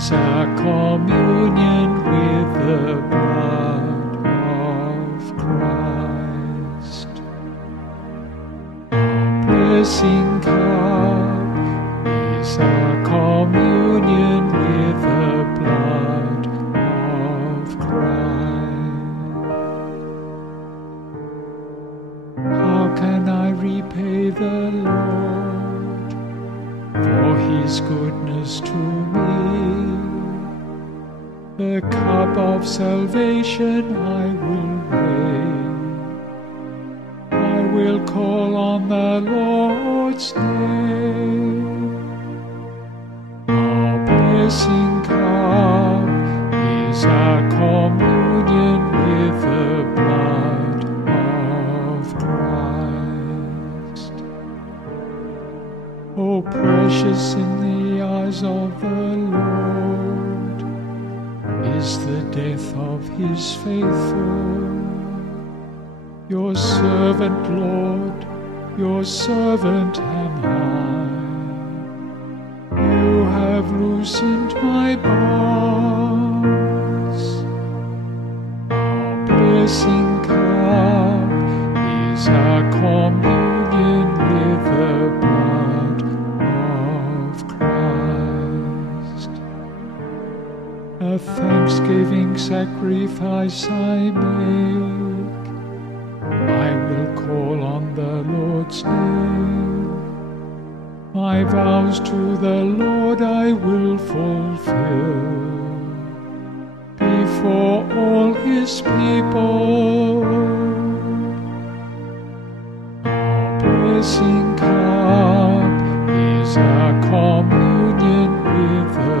is our communion with the blood of Christ. Our blessing cup is our communion with the blood of Christ. How can I repay the Lord for His goodness to me? The cup of salvation I will raise. I will call on the Lord's name. Our blessing cup is our communion with the blood of Christ. Oh, precious in the eyes of the Lord is the death of His faithful. Your servant, Lord, your servant am I. You have loosened my bonds. Our blessing cup is our communion with the blood of Christ. A thanksgiving sacrifice I make. I will call on the Lord's name. My vows to the Lord I will fulfill before all His people. Our blessing cup is our communion with the